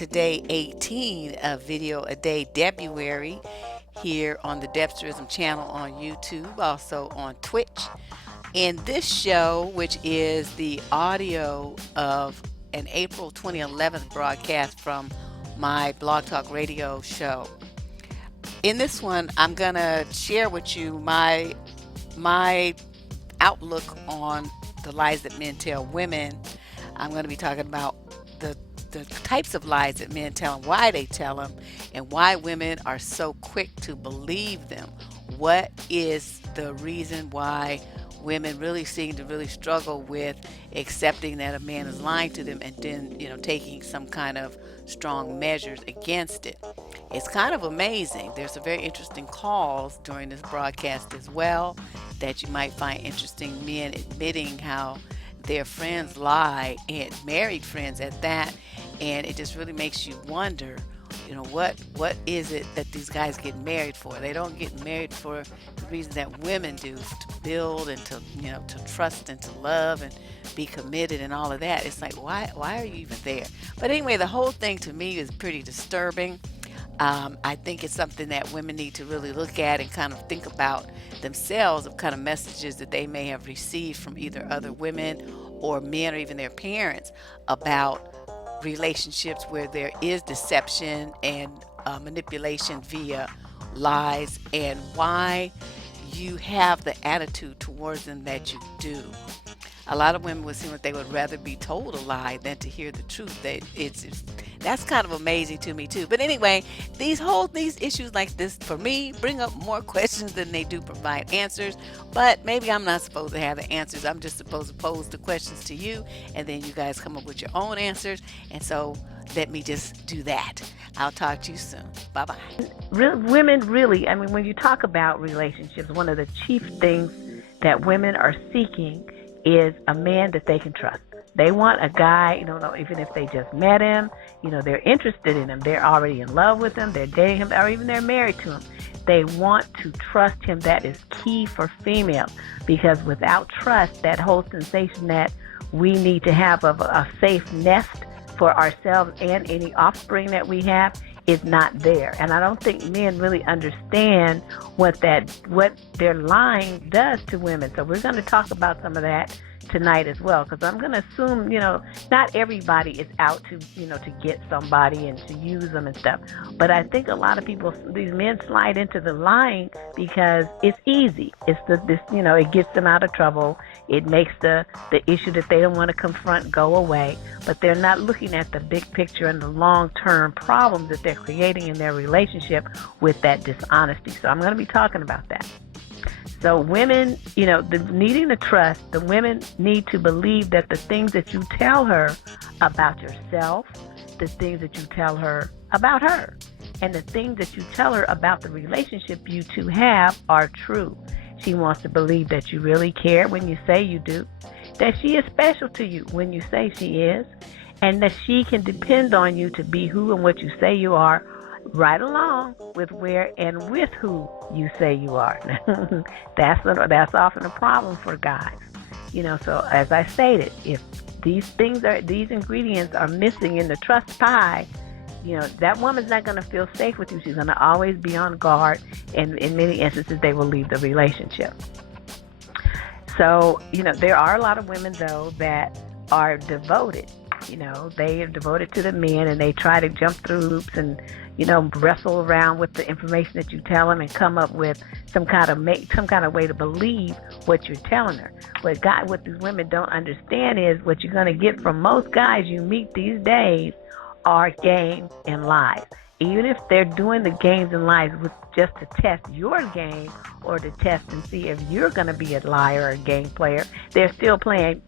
today 18 of Video a Day Debruary here on the Debsterism Channel on YouTube, also on Twitch. In this show, which is the audio of an April 2011 broadcast from my Blog Talk Radio show. In this one, I'm going to share with you my outlook on the lies that men tell women. I'm going to be talking about the types of lies that men tell and why they tell them, and why women are so quick to believe them. What is the reason why women really seem to really struggle with accepting that a man is lying to them and then, taking some kind of strong measures against it? It's kind of amazing. There's some very interesting calls during this broadcast as well that you might find interesting. Men admitting how their friends lie, and married friends at that, and it just really makes you wonder, what is it that these guys get married for? They don't get married for the reason that women do, to build and to trust and to love and be committed and all of that. It's like, why are you even there? But anyway, the whole thing to me is pretty disturbing. I think it's something that women need to really look at and kind of think about themselves, of kind of messages that they may have received from either other women or men or even their parents about relationships where there is deception and manipulation via lies, and why you have the attitude towards them that you do. A lot of women would seem like they would rather be told a lie than to hear the truth. That's kind of amazing to me too. But anyway, these issues like this, for me, bring up more questions than they do provide answers. But maybe I'm not supposed to have the answers. I'm just supposed to pose the questions to you, and then you guys come up with your own answers. And so let me just do that. I'll talk to you soon. Bye-bye. Women really, when you talk about relationships, one of the chief things that women are seeking is a man that they can trust. They want a guy, even if they just met him, they're interested in him. They're already in love with him. They're dating him, or even they're married to him. They want to trust him. That is key for females, because without trust, that whole sensation that we need to have of a safe nest for ourselves and any offspring that we have is not there. And I don't think men really understand what their lying does to women. So we're going to talk about some of that tonight as well, because I'm going to assume, not everybody is out to, to get somebody and to use them and stuff. But I think a lot of people, these men slide into the lying because it's easy. It's it gets them out of trouble. It makes the issue that they don't want to confront go away. But they're not looking at the big picture and the long-term problems that they're creating in their relationship with that dishonesty. So I'm going to be talking about that. So women, needing to trust, the women need to believe that the things that you tell her about yourself, the things that you tell her about her, and the things that you tell her about the relationship you two have are true. She wants to believe that you really care when you say you do, that she is special to you when you say she is, and that she can depend on you to be who and what you say you are, right along with where and with who you say you are. That's often a problem for guys. So as I stated, if these ingredients are missing in the trust pie, that woman's not going to feel safe with you. She's going to always be on guard, and in many instances they will leave the relationship. So, there are a lot of women though that are devoted. They are devoted to the men, and they try to jump through hoops and wrestle around with the information that you tell them and come up with some kind of way to believe what you're telling her. What these women don't understand is what you're going to get from most guys you meet these days are games and lies. Even if they're doing the games and lies with just to test your game or to test and see if you're going to be a liar or a game player, they're still playing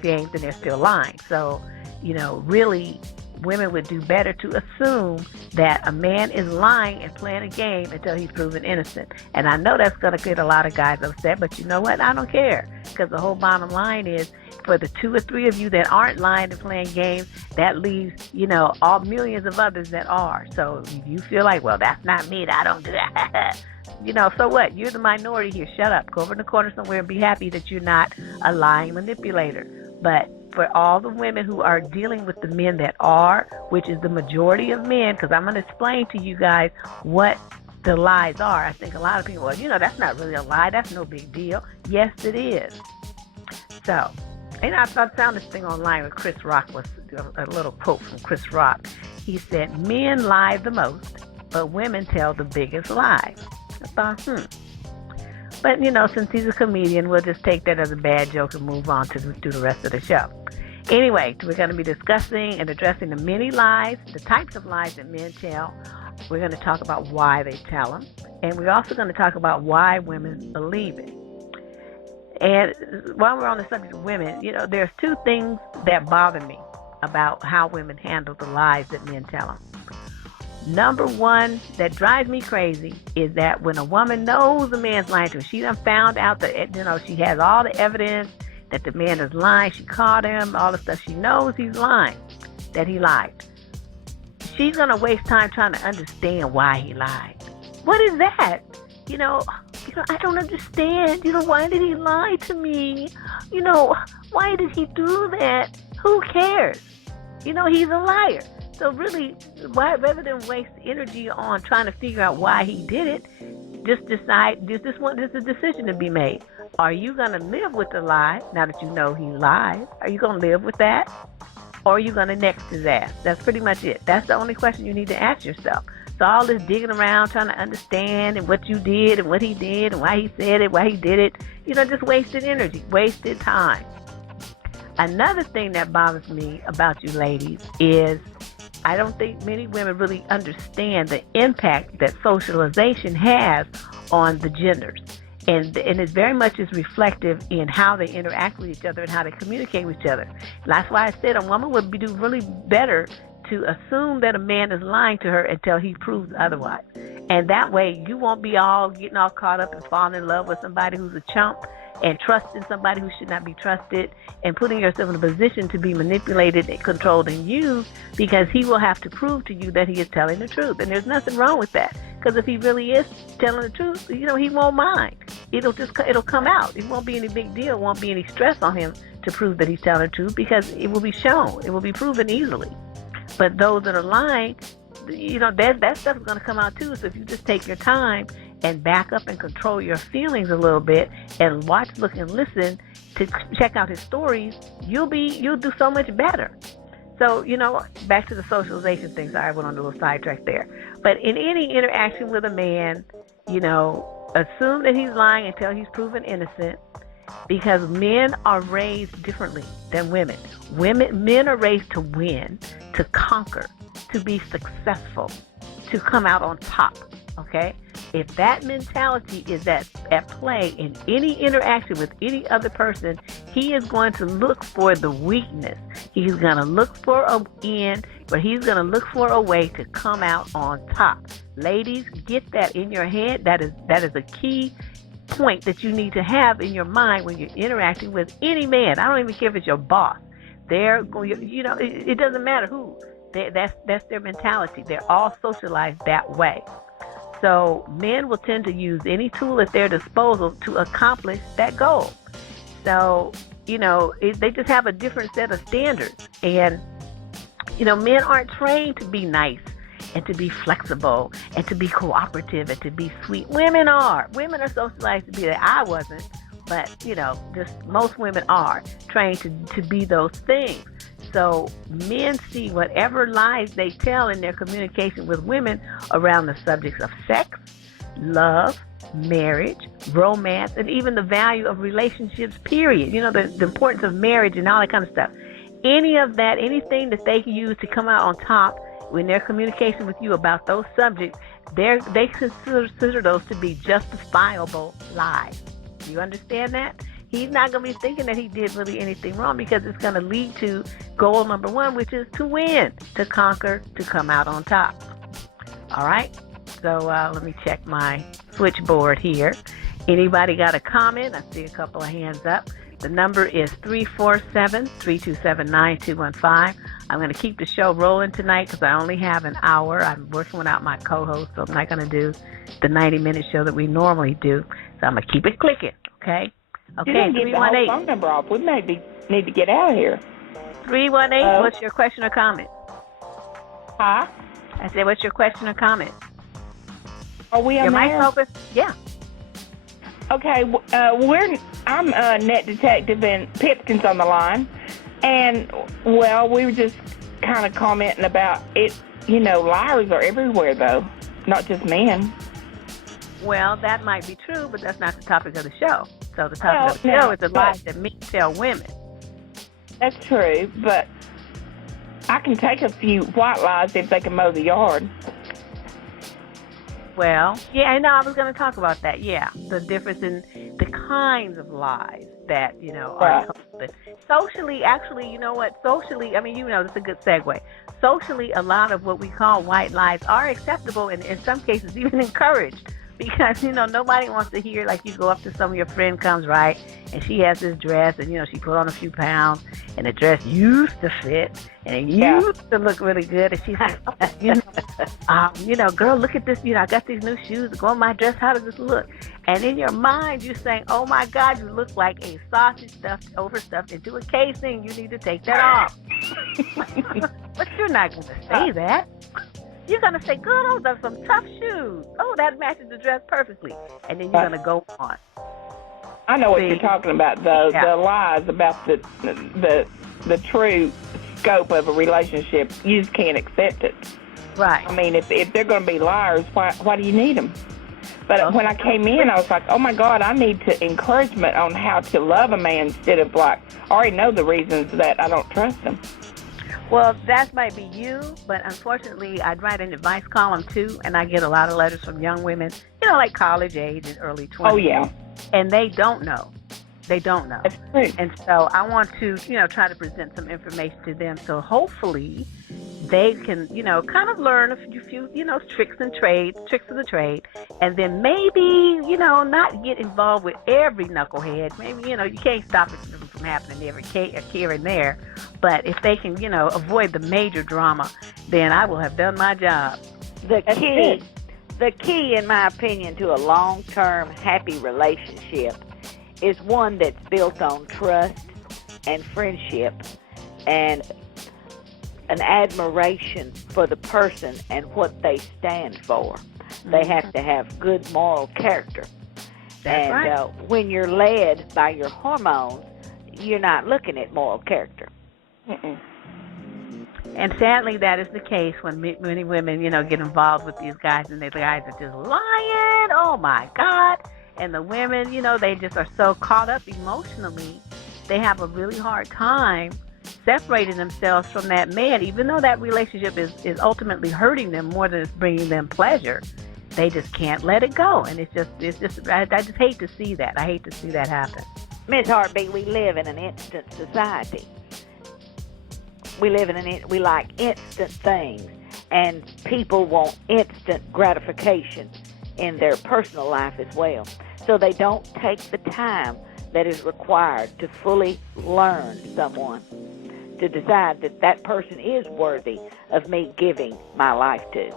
games and they're still lying. So, really, women would do better to assume that a man is lying and playing a game until he's proven innocent. And I know that's going to get a lot of guys upset, but you know what? I don't care, because the whole bottom line is, for the 2 or 3 of you that aren't lying and playing games, that leaves, all millions of others that are. So if you feel like, well, that's not me, I don't do that. So what? You're the minority here. Shut up. Go over in the corner somewhere and be happy that you're not a lying manipulator. But for all the women who are dealing with the men that are, which is the majority of men, because I'm going to explain to you guys what the lies are. I think a lot of people, well, that's not really a lie. That's no big deal. Yes, it is. So, and I found this thing online with Chris Rock, was a little quote from Chris Rock. He said, men lie the most, but women tell the biggest lie. I thought, But, since he's a comedian, we'll just take that as a bad joke and move on to do the rest of the show. Anyway, we're going to be discussing and addressing the many lies, the types of lies that men tell. We're going to talk about why they tell them. And we're also going to talk about why women believe it. And while we're on the subject of women, there's two things that bother me about how women handle the lies that men tell them. Number one that drives me crazy is that when a woman knows a man's lying to her, she done found out that, she has all the evidence that the man is lying. She caught him, all the stuff. She knows he's lying, that he lied. She's going to waste time trying to understand why he lied. What is that? I don't understand. Why did he lie to me? Why did he do that? Who cares? He's a liar. So really, rather than waste energy on trying to figure out why he did it, just decide, there's a decision to be made. Are you going to live with the lie now that you know he lied? Are you going to live with that? Or are you going to next his ass? That's pretty much it. That's the only question you need to ask yourself. So all this digging around, trying to understand and what you did and what he did and why he said it, why he did it, just wasted energy, wasted time. Another thing that bothers me about you ladies is I don't think many women really understand the impact that socialization has on the genders. And it very much is reflective in how they interact with each other and how they communicate with each other. That's why I said a woman would do really better to assume that a man is lying to her until he proves otherwise. And that way you won't be getting all caught up and falling in love with somebody who's a chump and trusting somebody who should not be trusted and putting yourself in a position to be manipulated and controlled and used, because he will have to prove to you that he is telling the truth. And there's nothing wrong with that, because if he really is telling the truth, he won't mind. It'll come out. It won't be any big deal. It won't be any stress on him to prove that he's telling the truth, because it will be shown. It will be proven easily. But those that are lying, that stuff is going to come out too. So if you just take your time and back up and control your feelings a little bit and watch, look, and listen to check out his stories, you'll do so much better. So, back to the socialization thing. Sorry, I went on a little sidetrack there. But in any interaction with a man, assume that he's lying until he's proven innocent, because men are raised differently than women. Men are raised to win, to conquer, to be successful, to come out on top. Okay? If that mentality is at play in any interaction with any other person, he is going to look for the weakness. He's going to look for an end, but he's going to look for a way to come out on top. Ladies, get that in your head. That is a key point that you need to have in your mind when you're interacting with any man. I don't even care if it's your boss. They're going, it doesn't matter who. That's their mentality. They're all socialized that way. So men will tend to use any tool at their disposal to accomplish that goal. So, they just have a different set of standards. And, men aren't trained to be nice and to be flexible and to be cooperative and to be sweet. Women are. Women are socialized to be that. I wasn't. But, just most women are trained to be those things. So men see whatever lies they tell in their communication with women around the subjects of sex, love, marriage, romance, and even the value of relationships, period. The importance of marriage and all that kind of stuff. Any of that, anything that they can use to come out on top in their communication with you about those subjects, they consider those to be justifiable lies. Do you understand that? He's not going to be thinking that he did really anything wrong, because it's going to lead to goal number one, which is to win, to conquer, to come out on top. All right? So let me check my switchboard here. Anybody got a comment? I see a couple of hands up. The number is 347-327-9215. I'm going to keep the show rolling tonight because I only have an hour. I'm working without my co-host, so I'm not going to do the 90-minute show that we normally do. So I'm going to keep it clicking, okay? You didn't get the whole phone number off. We may need to get out of here. 318, what's your question or comment? Huh? I said, what's your question or comment? Are we on Your there? mic's open? Yeah. Okay, I'm Net Detective and Pipkin's on the line, and well, we were just kind of commenting about it. You know, liars are everywhere, though, not just men. Well, that might be true, but that's not the topic of the show. So the topic of the show is the lies that men tell women. That's true, but I can take a few white lies if they can mow the yard. Well, yeah, I know. I was going to talk about that. Yeah, the difference in the kinds of lies that, are told. Socially, actually, you know what? Socially, I mean, that's a good segue. Socially, a lot of what we call white lies are acceptable and in some cases even encouraged. Because, nobody wants to hear, like, you go up to your friend comes, right, and she has this dress, and, she put on a few pounds, and the dress used to fit, and it used to look really good, and she's like, girl, look at this, I got these new shoes, go on my dress, how does this look? And in your mind, you're saying, oh, my God, you look like a sausage overstuffed into a casing, you need to take that off. But you're not going to say that. You're going to say, girl, those are some tough shoes. Oh, that matches the dress perfectly. And then you're going to go on. I know what you're talking about, though. Yeah. The lies about the true scope of a relationship. You just can't accept it. Right. I mean, if they're going to be liars, why do you need them? But when I came in, I was like, oh, my God, I need encouragement on how to love a man instead of, like, I already know the reasons that I don't trust him. Well, that might be you, but unfortunately, I'd write an advice column, too, and I get a lot of letters from young women, like college age and early 20s. Oh, yeah. And they don't know. They don't know. That's true. And so I want to, try to present some information to them so hopefully they can, kind of learn a few, tricks of the trade, and then maybe, not get involved with every knucklehead. Maybe, you can't stop it from happening every here and there. But if they can, avoid the major drama, then I will have done my job. The key, in my opinion, to a long-term happy relationship is one that's built on trust and friendship and an admiration for the person and what they stand for. Mm-hmm. They have to have good moral character. That's right. When you're led by your hormones, you're not looking at moral character. Mm-mm. And sadly, that is the case when many women, get involved with these guys, and the guys are just lying. Oh, my God. And the women, they just are so caught up emotionally, they have a really hard time separating themselves from that man, even though that relationship is ultimately hurting them more than it's bringing them pleasure. They just can't let it go. And it's just I just hate to see that. I hate to see that happen. Miss Heartbeat, we live in an instant society. We like instant things, and people want instant gratification in their personal life as well. So they don't take the time that is required to fully learn someone, to decide that person is worthy of me giving my life to.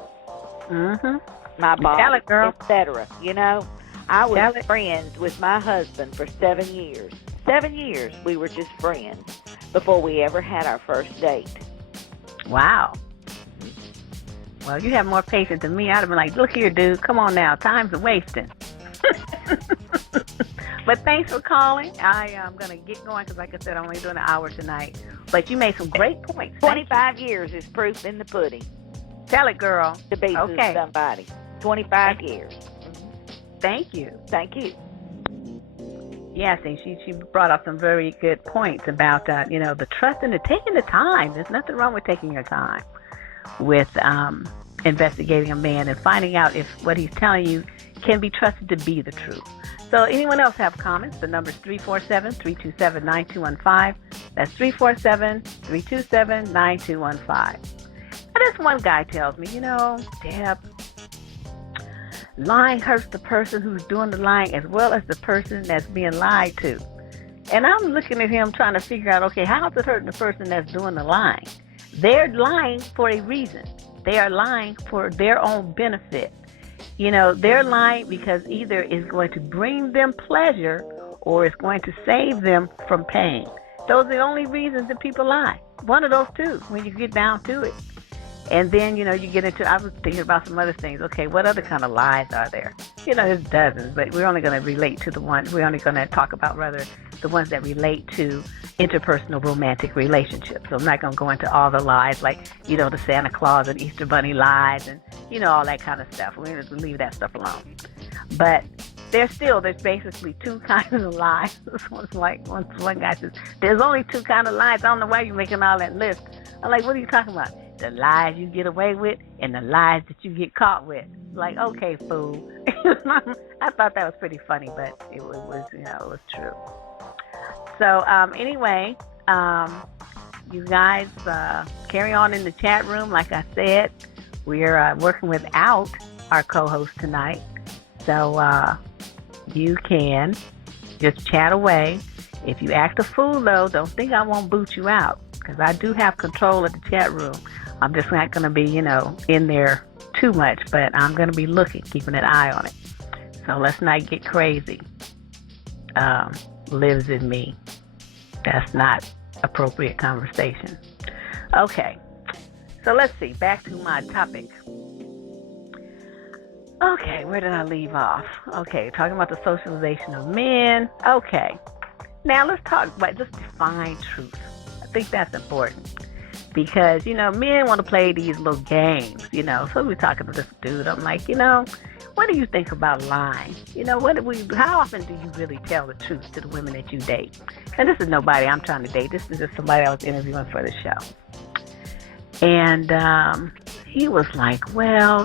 Mm-hmm. My body, etc. I was friends with my husband for 7 years. 7 years we were just friends before we ever had our first date. Wow. Well, you have more patience than me. I'd have been like, look here, dude, come on now. Time's wasting. But thanks for calling. I am going to get going because, like I said, I'm only doing an hour tonight. But you made some great points. 25 years is proof in the pudding. Tell it, girl. To be somebody. 25 years. Thank you. Thank you. Yes, and she brought up some very good points about, the trust and taking the time. There's nothing wrong with taking your time with investigating a man and finding out if what he's telling you can be trusted to be the truth. So anyone else have comments? The number is 347-327-9215. That's 347-327-9215. And this one guy tells me, Deb, lying hurts the person who's doing the lying as well as the person that's being lied to. And I'm looking at him trying to figure out, okay, how is it hurting the person that's doing the lying? They're lying for a reason. They are lying for their own benefit. They're lying because either it's going to bring them pleasure or it's going to save them from pain. Those are the only reasons that people lie. One of those two, when you get down to it. And then, you get into, I was thinking about some other things. Okay, what other kind of lies are there? There's dozens, but we're only going to relate to the ones, we're only going to talk about, rather, the ones that relate to interpersonal romantic relationships. So I'm not going to go into all the lies, like, the Santa Claus and Easter Bunny lies and, all that kind of stuff. We're going to leave that stuff alone. But there's basically two kinds of lies. One guy says, there's only two kinds of lies. I don't know why you're making all that list. I'm like, what are you talking about? The lies you get away with and the lies that you get caught with. Like, okay, fool. I thought that was pretty funny, but it was true. So anyway, you guys carry on in the chat room. Like I said, we're working without our co-host tonight. So you can just chat away. If you act a fool, though, don't think I won't boot you out, because I do have control of the chat room. I'm just not going to be, in there too much, but I'm going to be keeping an eye on it. So let's not get crazy. Lives in me. That's not appropriate conversation. Okay. So let's see. Back to my topic. Okay, where did I leave off? Okay, talking about the socialization of men. Okay. Now let's talk about, just define truth. I think that's important. Because, men want to play these little games, So we're talking to this dude. I'm like, what do you think about lying? How often do you really tell the truth to the women that you date? And this is nobody I'm trying to date. This is just somebody I was interviewing for the show. And he was like, well,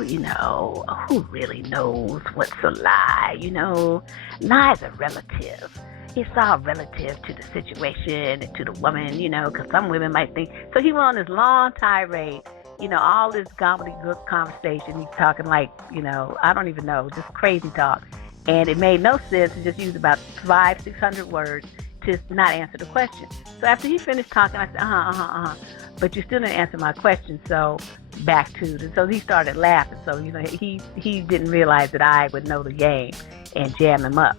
who really knows what's a lie? Lies are relative. It's all relative to the situation and to the woman, because some women might think. So he went on this long tirade, all this gobbledygook conversation. He's talking like, I don't even know, just crazy talk. And it made no sense to just use about 500-600 words to not answer the question. So after he finished talking, I said, but you still didn't answer my question. So so he started laughing. So, he didn't realize that I would know the game and jam him up.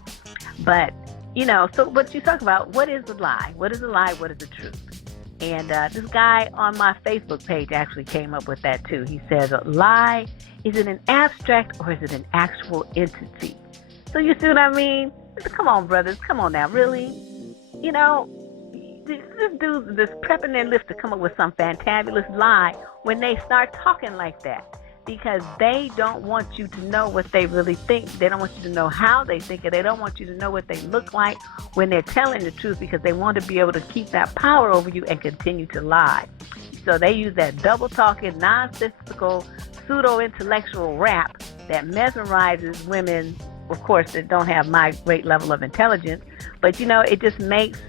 But, but you talk about, what is a lie? What is a lie? What is the truth? And this guy on my Facebook page actually came up with that too. He says, a lie, is it an abstract or is it an actual entity? So you see what I mean? Come on, brothers. Come on now. Really? This dude's just prepping their lips to come up with some fantabulous lie when they start talking like that. Because they don't want you to know what they really think. They don't want you to know how they think it. They don't want you to know what they look like when they're telling the truth, because they want to be able to keep that power over you and continue to lie. So they use that double-talking, nonsensical, pseudo-intellectual rap that mesmerizes women, of course, that don't have my great level of intelligence. But, it just makes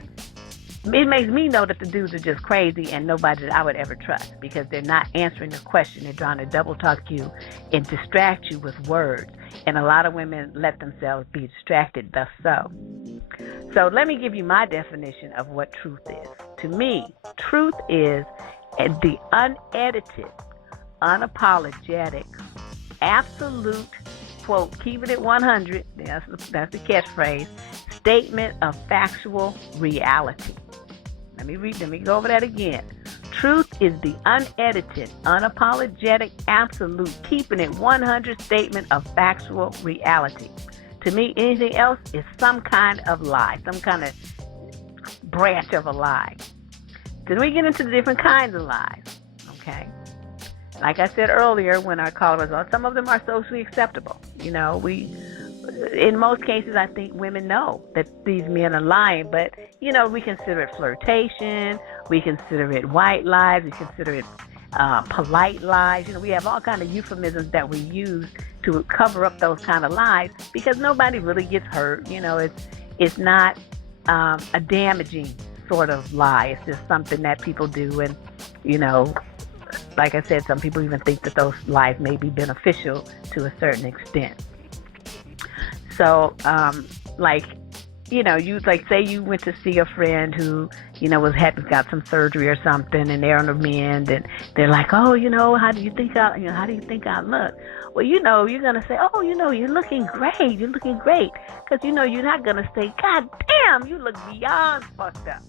me know that the dudes are just crazy and nobody that I would ever trust, because they're not answering the question. They're trying to double talk you and distract you with words. And a lot of women let themselves be distracted thus so. So let me give you my definition of what truth is. To me, truth is the unedited, unapologetic, absolute, quote, keeping it 100, that's the catchphrase, statement of factual reality. Let me go over that again. Truth is the unedited, unapologetic, absolute, keeping it 100 statement of factual reality. To me, anything else is some kind of lie, some kind of branch of a lie. Then we get into the different kinds of lies, okay? Like I said earlier when our caller was on, some of them are socially acceptable. In most cases, I think women know that these men are lying, but, we consider it flirtation, we consider it white lies, we consider it polite lies. We have all kinds of euphemisms that we use to cover up those kind of lies, because nobody really gets hurt. It's not a damaging sort of lie. It's just something that people do, and, like I said, some people even think that those lies may be beneficial to a certain extent. So, say you went to see a friend who, got some surgery or something, and they're on the mend, and they're like, oh, how do you think I look? Well, you're gonna say, oh, you're looking great, because you're not gonna say, God damn, you look beyond fucked up.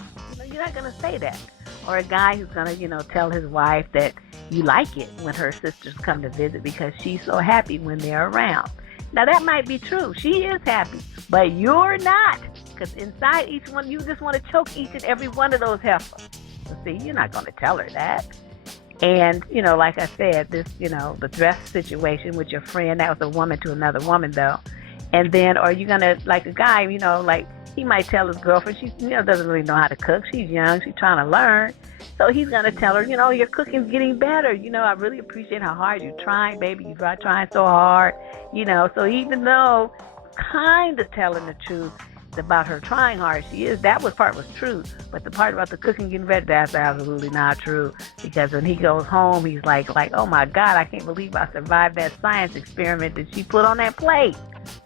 You're not gonna say that. Or a guy who's going to, tell his wife that you like it when her sisters come to visit because she's so happy when they're around. Now, that might be true. She is happy, but you're not. Because inside each one, you just want to choke each and every one of those heifers. So, see, you're not going to tell her that. And, like I said, this, the dress situation with your friend, that was a woman to another woman, though. And then, are you going to, like a guy, like he might tell his girlfriend, she, doesn't really know how to cook. She's young. She's trying to learn. So he's going to tell her, your cooking's getting better. I really appreciate how hard you're trying, baby. You're trying so hard. So even though kind of telling the truth about her trying hard, that part was true. But the part about the cooking getting better, that's absolutely not true. Because when he goes home, he's like, oh my God, I can't believe I survived that science experiment that she put on that plate.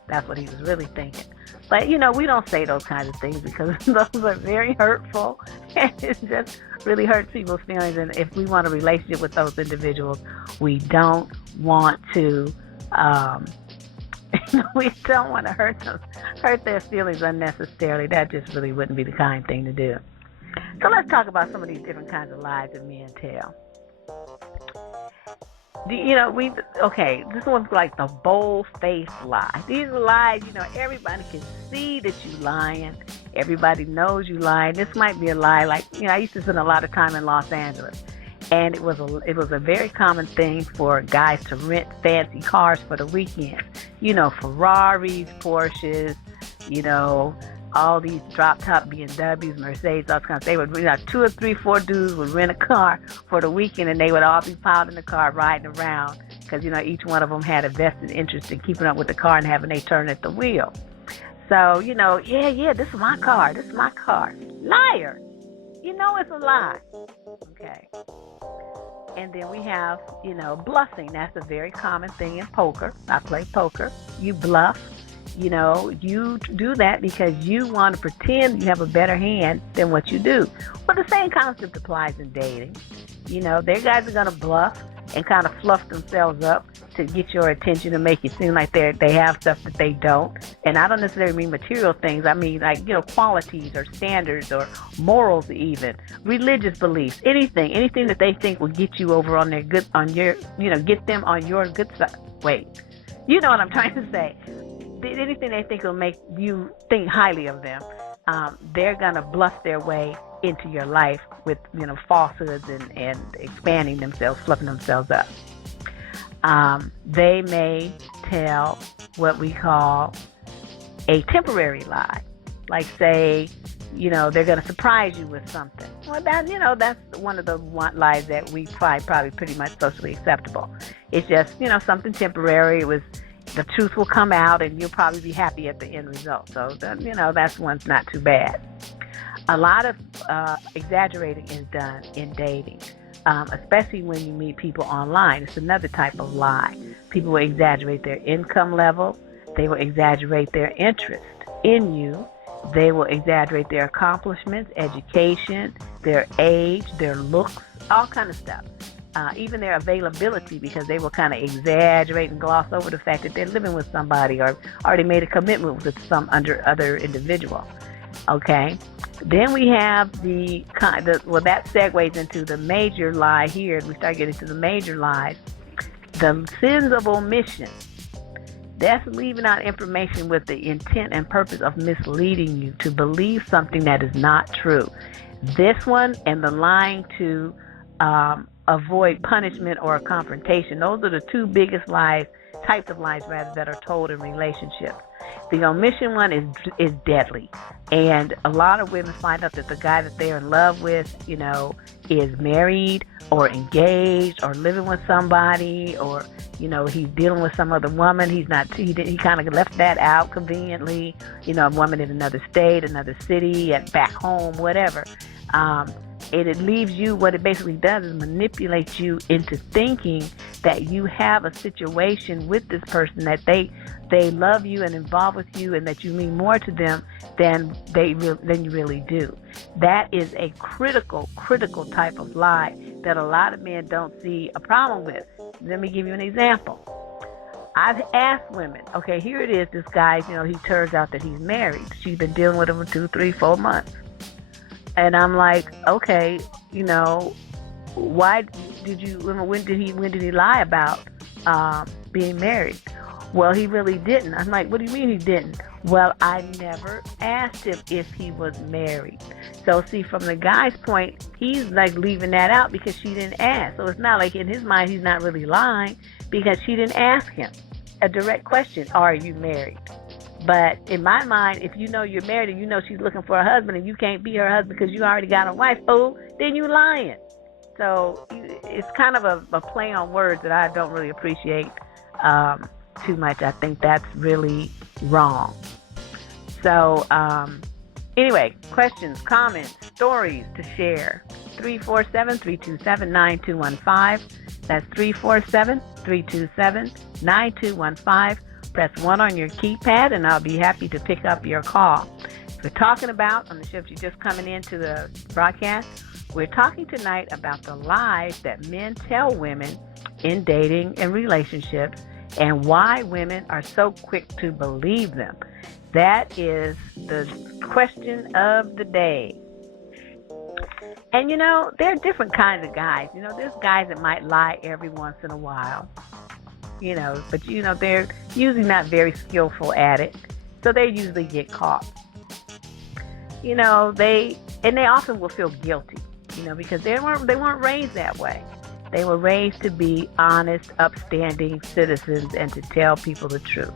That's what he was really thinking. But, we don't say those kinds of things because those are very hurtful. And it just really hurts people's feelings. And if we want a relationship with those individuals, we don't want to, we don't want to hurt their feelings unnecessarily. That just really wouldn't be the kind thing to do. So let's talk about some of these different kinds of lies that men tell. This one's like the bold-faced lie. These are lies, everybody can see that you lying. Everybody knows you lying. This might be a lie like, I used to spend a lot of time in Los Angeles. And it was a very common thing for guys to rent fancy cars for the weekend. Ferraris, Porsches, all these drop-top BMWs, Mercedes, all kinds. They would, 2 or 3, 4 dudes would rent a car for the weekend, and they would all be piled in the car riding around because, each one of them had a vested interest in keeping up with the car and having a turn at the wheel. So, yeah, this is my car. This is my car. Liar. It's a lie. Okay. And then we have, bluffing. That's a very common thing in poker. I play poker. You bluff. You do that because you want to pretend you have a better hand than what you do. Well, the same concept applies in dating. Their guys are going to bluff and kind of fluff themselves up to get your attention and make it seem like they have stuff that they don't. And I don't necessarily mean material things. I mean like, qualities or standards or morals even, religious beliefs, anything that they think will get you over on their good, get them on your good side. Wait, you know what I'm trying to say. Anything they think will make you think highly of them, they're going to bluff their way into your life with, falsehoods and expanding themselves, fluffing themselves up. They may tell what we call a temporary lie. Like say, they're going to surprise you with something. Well, that's one of the lies that we probably pretty much socially acceptable. It's just, something temporary. The truth will come out and you'll probably be happy at the end result. So, that's one's not too bad. A lot of exaggerating is done in dating, especially when you meet people online. It's another type of lie. People will exaggerate their income level. They will exaggerate their interest in you. They will exaggerate their accomplishments, education, their age, their looks, all kind of stuff. Even their availability, because they will kind of exaggerate and gloss over the fact that they're living with somebody or already made a commitment with some other individual. Okay? Then we have that segues into the major lie here. We start getting to the major lies. The sins of omission. That's leaving out information with the intent and purpose of misleading you to believe something that is not true. This one and the lying to avoid punishment or a confrontation. Those are the two biggest types of lies that are told in relationships. The omission one is deadly. And a lot of women find out that the guy that they're in love with, is married or engaged or living with somebody or, he's dealing with some other woman. He kind of left that out conveniently, a woman in another state, another city, back home, whatever. It leaves you, what it basically does is manipulate you into thinking that you have a situation with this person, that they love you and involved with you and that you mean more to them than you really do. That is a critical type of lie that a lot of men don't see a problem with. Let me give you an example. I've asked women, okay, here it is, this guy, he turns out that he's married. She's been dealing with him for 2, 3, 4 months. And I'm like, okay, why did you? When did he lie about being married? Well, he really didn't. I'm like, what do you mean he didn't? Well, I never asked him if he was married. So see, from the guy's point, he's like leaving that out because she didn't ask. So it's not like in his mind he's not really lying because she didn't ask him a direct question, are you married? But in my mind, if you know you're married and you know she's looking for a husband and you can't be her husband because you already got a wife, then you lying. So it's kind of a play on words that I don't really appreciate too much. I think that's really wrong. So anyway, questions, comments, stories to share. 347-327-9215. That's 347-327-9215. Press 1 on your keypad and I'll be happy to pick up your call. We're talking about, on the show if you're just coming into the broadcast, we're talking tonight about the lies that men tell women in dating and relationships and why women are so quick to believe them. That is the question of the day. And there are different kinds of guys. There's guys that might lie every once in a while. But they're usually not very skillful at it. So they usually get caught. They often will feel guilty, because they weren't raised that way. They were raised to be honest, upstanding citizens and to tell people the truth.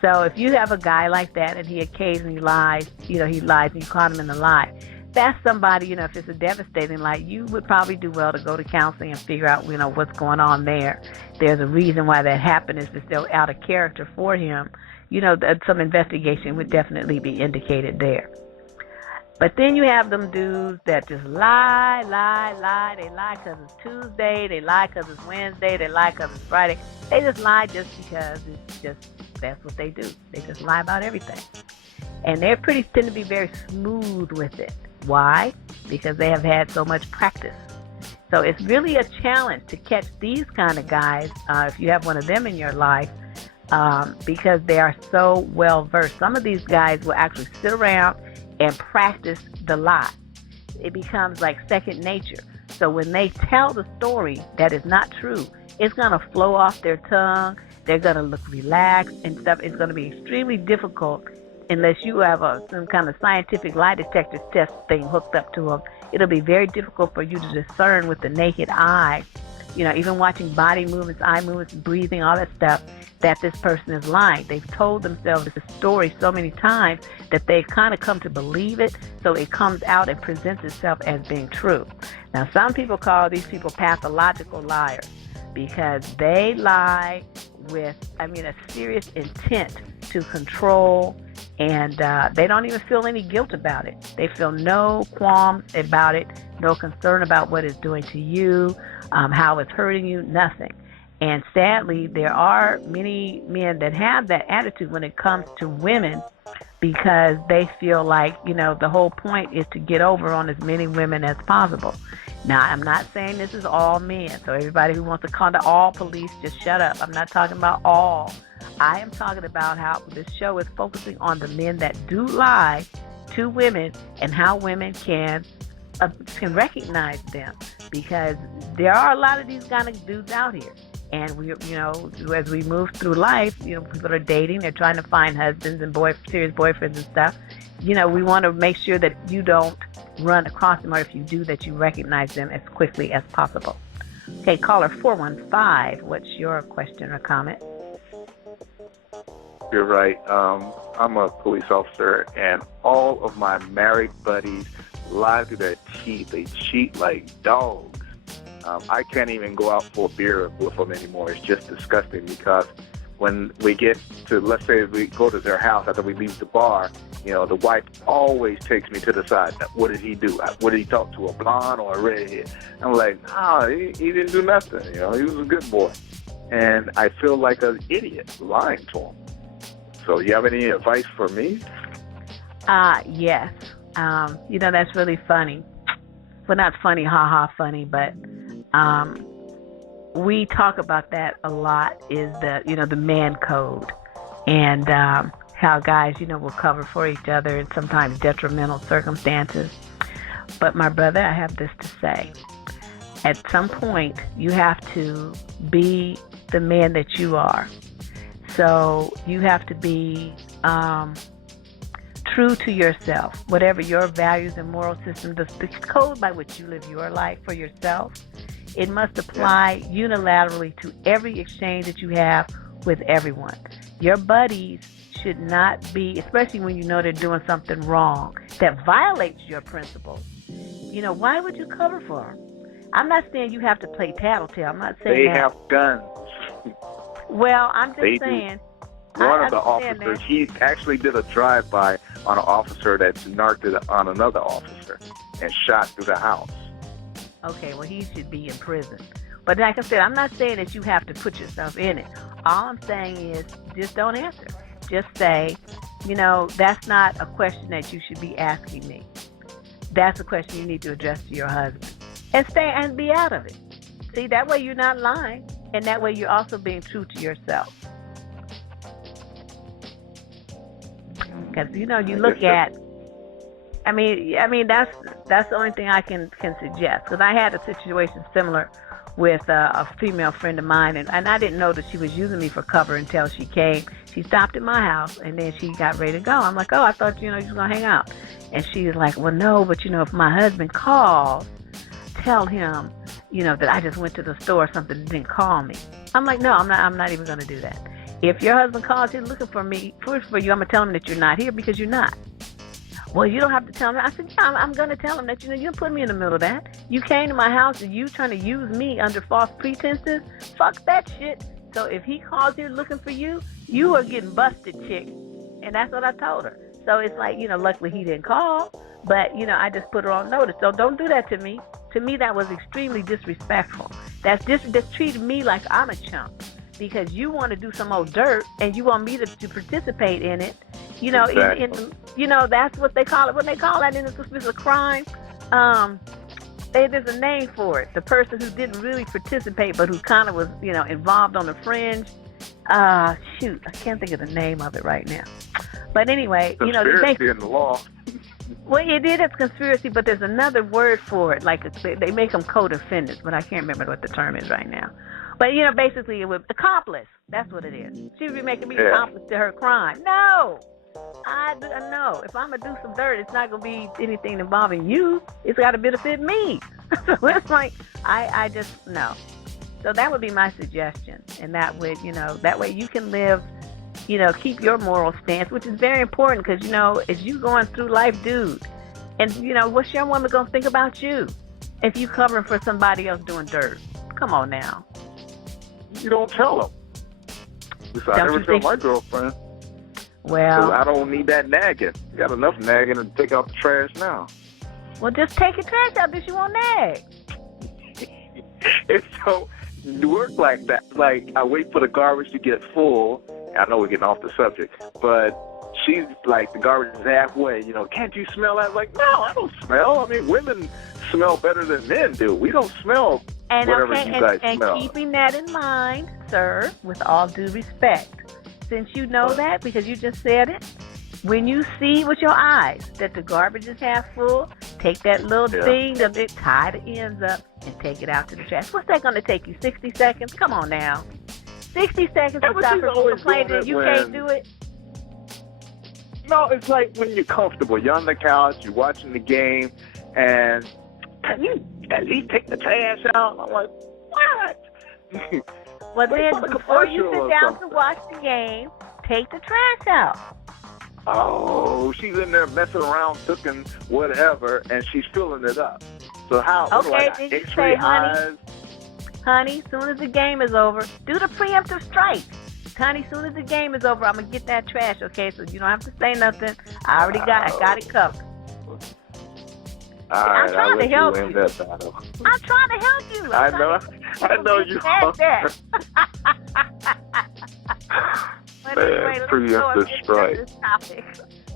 So if you have a guy like that and he occasionally lies, he lies and you caught him in the lie, that's somebody, if it's a devastating lie, you would probably do well to go to counseling and figure out, what's going on there. There's a reason why that happened. Is it's still out of character for him. Some investigation would definitely be indicated there. But then you have them dudes that just lie. They lie because it's Tuesday. They lie because it's Wednesday. They lie because it's Friday. They just lie just because that's what they do. They just lie about everything. And they tend to be very smooth with it. Why? Because they have had so much practice. So it's really a challenge to catch these kind of guys, if you have one of them in your life, because they are so well versed. Some of these guys will actually sit around and practice the lie. It becomes like second nature. So when they tell the story that is not true, it's going to flow off their tongue. They're going to look relaxed and stuff. It's going to be extremely difficult unless you have some kind of scientific lie detector test thing hooked up to them. It'll be very difficult for you to discern with the naked eye, even watching body movements, eye movements, breathing, all that stuff, that this person is lying. They've told themselves the story so many times that they've kind of come to believe it, so it comes out and presents itself as being true. Now, some people call these people pathological liars because they lie with, a serious intent to control, and they don't even feel any guilt about it. They feel no qualms about it, no concern about what it's doing to you, how it's hurting you, nothing. And sadly, there are many men that have that attitude when it comes to women because they feel like, the whole point is to get over on as many women as possible. Now, I'm not saying this is all men, so everybody who wants to call to all police, just shut up. I'm not talking about all. I am talking about how this show is focusing on the men that do lie to women and how women can recognize them, because there are a lot of these kind of dudes out here. And we, as we move through life, people are dating, they're trying to find husbands and serious boyfriends and stuff. We want to make sure that you don't run across them, or if you do, that you recognize them as quickly as possible. Okay, caller 415, what's your question or comment? You're right. I'm a police officer, and all of my married buddies lie through their teeth. They cheat like dogs. I can't even go out for a beer with them anymore. It's just disgusting because when we get to, let's say we go to their house after we leave the bar, the wife always takes me to the side. What did he do? What did he talk to, a blonde or a redhead? I'm like, he didn't do nothing. He was a good boy. And I feel like an idiot lying to him. So you have any advice for me? Yes. That's really funny. Well, not funny, funny, but we talk about that a lot, is the man code, and how guys, will cover for each other in sometimes detrimental circumstances. But my brother, I have this to say. At some point, you have to be the man that you are. So you have to be true to yourself, whatever your values and moral system, the code by which you live your life for yourself. It must apply unilaterally to every exchange that you have with everyone. Your buddies should not be, especially when you know they're doing something wrong that violates your principles. Why would you cover for them? I'm not saying you have to play tattletale. I'm not saying they that. have guns. Well, I'm just They saying. One of the officers, he actually did a drive-by on an officer that narked on another officer and shot through the house. Okay, well, he should be in prison. But like I said, I'm not saying that you have to put yourself in it. All I'm saying is just don't answer. Just say, that's not a question that you should be asking me. That's a question you need to address to your husband. And stay and be out of it. See, that way you're not lying. And that way you're also being true to yourself. Because, you look at, I mean, that's the only thing I can suggest. Because I had a situation similar with a female friend of mine, and I didn't know that she was using me for cover until she came. She stopped at my house, and then she got ready to go. I'm like, oh, I thought, you was going to hang out. And she was like, well, no, but, if my husband calls, tell him, that I just went to the store or something and didn't call me. I'm like, no, I'm not even going to do that. If your husband calls you looking for me, for you, I'm going to tell him that you're not here because you're not. Well, you don't have to tell him. I said, yeah, I'm going to tell him that, you put me in the middle of that. You came to my house and you trying to use me under false pretenses. Fuck that shit. So if he calls you looking for you, you are getting busted, chick. And that's what I told her. So it's like, luckily he didn't call, but, I just put her on notice. So don't do that to me. To me, that was extremely disrespectful. That's treated me like I'm a chump because you want to do some old dirt and you want me to participate in it. Exactly. That's what they call it. When they call that, it's a crime. There's a name for it. The person who didn't really participate, but who kind of was, involved on the fringe. Shoot, I can't think of the name of it right now. But anyway, conspiracy in the law. Well, it is conspiracy, but there's another word for it. Like they make them co-defendants, but I can't remember what the term is right now. But basically, it would accomplice. That's what it is. She would be making me accomplice to her crime. No. No. If I'm going to do some dirt, it's not going to be anything involving you. It's got to benefit me. So it's like, I just, no. So that would be my suggestion. And that would, that way you can live, keep your moral stance, which is very important because, as you going through life, dude, and, what's your woman going to think about you if you covering for somebody else doing dirt? Come on now. You don't tell them. I never tell my girlfriend. Well, I don't need that nagging. You got enough nagging to take out the trash now. Well, just take your trash out that you won't nag. It's so work like that. Like, I wait for the garbage to get full. I know we're getting off the subject, but she's like, the garbage is halfway. Can't you smell that? Like, no, I don't smell. I mean, women smell better than men do. We don't smell whatever you guys smell. And keeping that in mind, sir, with all due respect, since you know that, because you just said it, when you see with your eyes that the garbage is half full, take that little thing, tie the ends up, and take it out to the trash. What's that going to take you, 60 seconds? Come on now. 60 seconds to stop her from complaining that you can't do it? No, it's like when you're comfortable. You're on the couch, you're watching the game, and can you at least take the trash out? I'm like, what? Well, then, before you sit down to watch the game, take the trash out. Oh, she's in there messing around, cooking whatever, and she's filling it up. So how? Okay, then you say, honey, as soon as the game is over, do the preemptive strike. Honey, as soon as the game is over, I'm going to get that trash, okay? So you don't have to say nothing. I got it covered. I'm trying to help you. I'm trying to help you. I know you are. But anyway, let's go and get to this topic.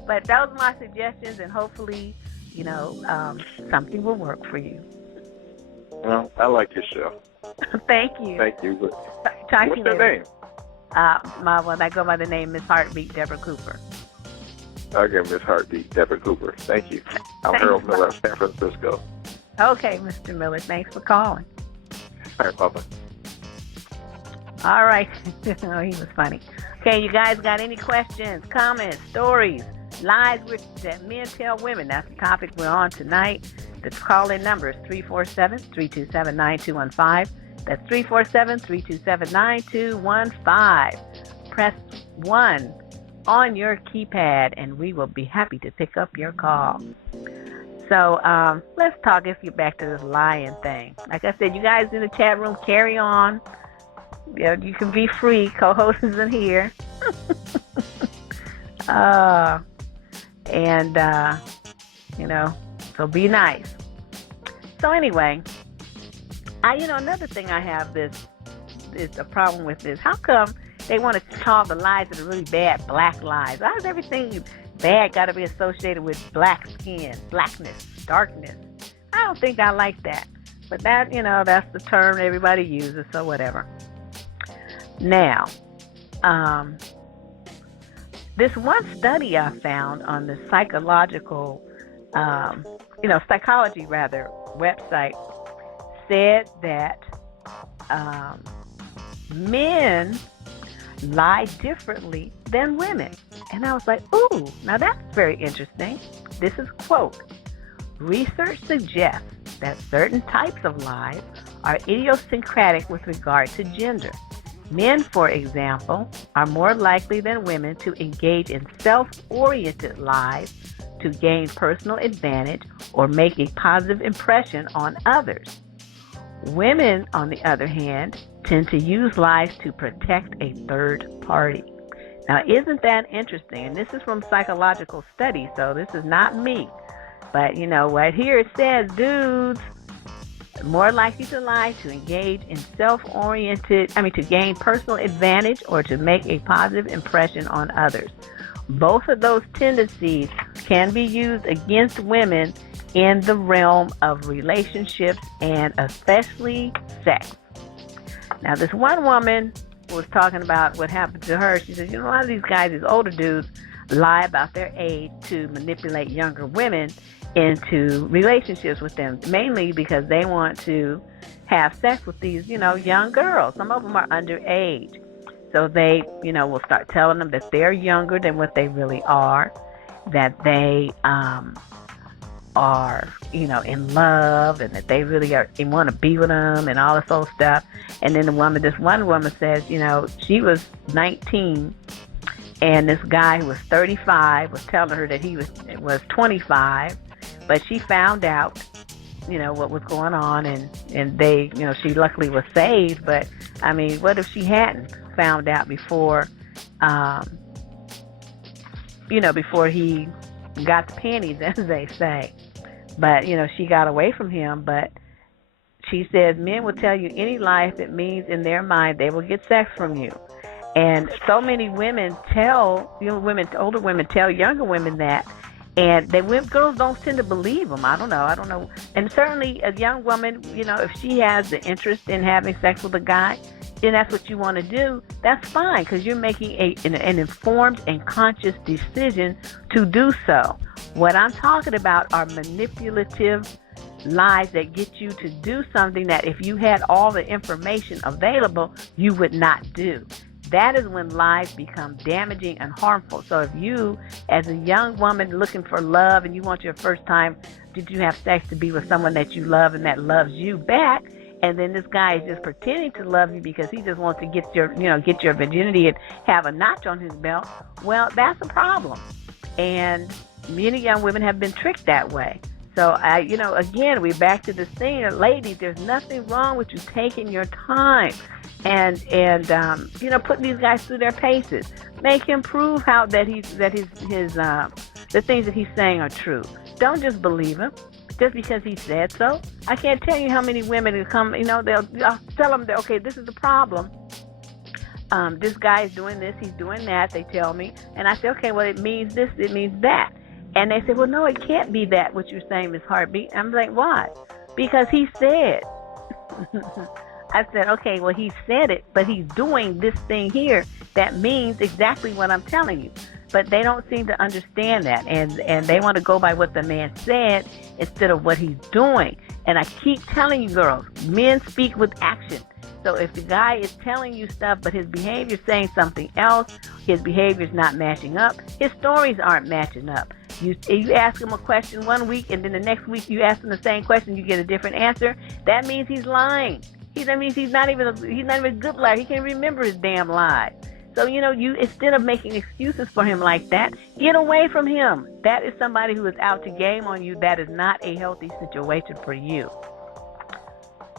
But those are my suggestions, and hopefully, something will work for you. Well, I like your show. Thank you. Thank you. What's your name? I go by the name Miss Heartbeat, Deborah Cooper. Okay, Miss Heartbeat, Deborah Cooper. Thank you. I'm Thanks, Harold Miller Bob. of San Francisco. Okay, Mr. Miller, thanks for calling. All right, bye-bye. All right. Oh, he was funny. Okay, you guys got any questions, comments, stories, lies that men tell women? That's the topic we're on tonight. The call-in number is 347-327-9215. That's 347-327-9215. Press 1 on your keypad, and we will be happy to pick up your call. So let's talk. Let's get back to this lying thing. Like I said, you guys in the chat room, carry on. You can be free. Co-host isn't here. So be nice. So anyway, another thing I have is a problem with this. How come they want to call the lies that are really bad black lies? Why does everything bad got to be associated with black skin, blackness, darkness? I don't think I like that. But that, that's the term everybody uses, so whatever. Now, this one study I found on the psychology website said that men lie differently than women. And I was like, ooh, now that's very interesting. This is quote, research suggests that certain types of lies are idiosyncratic with regard to gender. Men, for example, are more likely than women to engage in self-oriented lies to gain personal advantage or make a positive impression on others. Women, on the other hand, tend to use lies to protect a third party. Now, isn't that interesting? And this is from psychological studies, so this is not me. But, right here it says, dudes, more likely to lie to engage in to gain personal advantage or to make a positive impression on others. Both of those tendencies can be used against women in the realm of relationships and especially sex. Now, this one woman was talking about what happened to her. She said, a lot of these guys, these older dudes, lie about their age to manipulate younger women into relationships with them, mainly because they want to have sex with these, young girls. Some of them are underage. So they, will start telling them that they're younger than what they really are, that they are, in love, and that they really they want to be with them and all this old stuff. And then this one woman says, she was 19 and this guy who was 35 was telling her that he was 25, but she found out, what was going on, and they, she luckily was saved. But I mean, what if she hadn't found out before, before he got the panties, as they say? But, she got away from him. But she says men will tell you any lie if it means in their mind they will get sex from you. And so many women tell, older women tell younger women that, and girls don't tend to believe them. I don't know. And certainly a young woman, if she has the interest in having sex with a guy, then that's what you want to do. That's fine, because you're making an informed and conscious decision to do so. What I'm talking about are manipulative lies that get you to do something that if you had all the information available, you would not do. That is when lies become damaging and harmful. So if you, as a young woman looking for love, and you want your first time, did you have sex to be with someone that you love and that loves you back, and then this guy is just pretending to love you because he just wants to get your virginity and have a notch on his belt, well, that's a problem. And many young women have been tricked that way. So, again, we're back to this thing. Ladies, there's nothing wrong with you taking your time and putting these guys through their paces. Make him prove that the things that he's saying are true. Don't just believe him just because he said so. I can't tell you how many women will come, they'll tell them that, okay, this is the problem. This guy is doing this, he's doing that, they tell me. And I say, okay, well, it means this, it means that. And they say, well, no, it can't be that, what you're saying, Miss Heartbeat. I'm like, why? Because he said. I said, okay, well, he said it, but he's doing this thing here that means exactly what I'm telling you. But they don't seem to understand that, and they want to go by what the man said instead of what he's doing. And I keep telling you, girls, men speak with action. So if the guy is telling you stuff, but his behavior is saying something else, his behavior is not matching up, his stories aren't matching up. You ask him a question one week, and then the next week you ask him the same question, you get a different answer. That means he's lying. That means he's not even a good liar. He can't remember his damn lies. So, you instead of making excuses for him like that, get away from him. That is somebody who is out to game on you. That is not a healthy situation for you.